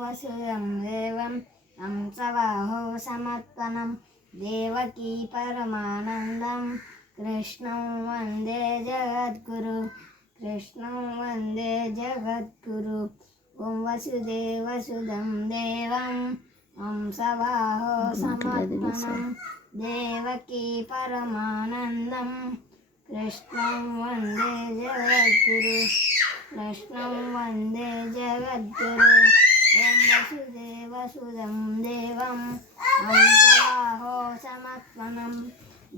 वसुदेवसुतं देवं हंसवाहो समत्वनं देवकी परमानन्दं कृष्णं वन्दे जगद्गुरु कृष्णं वन्दे जगद्गुरु ॐ वसुदेवसुतं देवं हंसवाहो समत्वनं देवकी परमानन्दं कृष्णं वन्दे जगद्गुरु कृष्णं वन्दे जगद्गुरु ॐ वसुदेवसुतं देवं हंसवाहो समत्वनं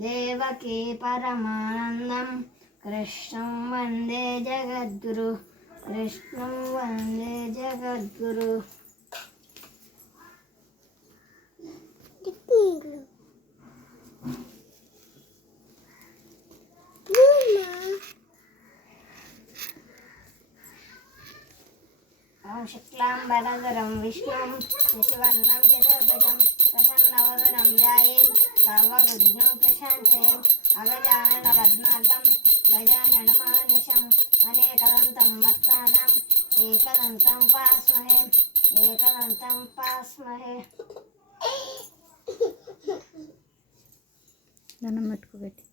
देवकी परमानन्दं कृष्णं वन्दे जगद्गुरु कृष्णं वन्दे जगद्गुरु ॐ शुक्लाम्बरधरं विष्णुं शशिवर्णं चतुर्भुजं प्रसन्नवदनं ध्यायेत् सर्वविघ्नोपशान्तये अगजाननपद्मार्गं गजाननमहर्निशम् अनेकदन्तं भक्तानाम् एकदन्तं पास्महे దండం పెట్టుకోబెట్టి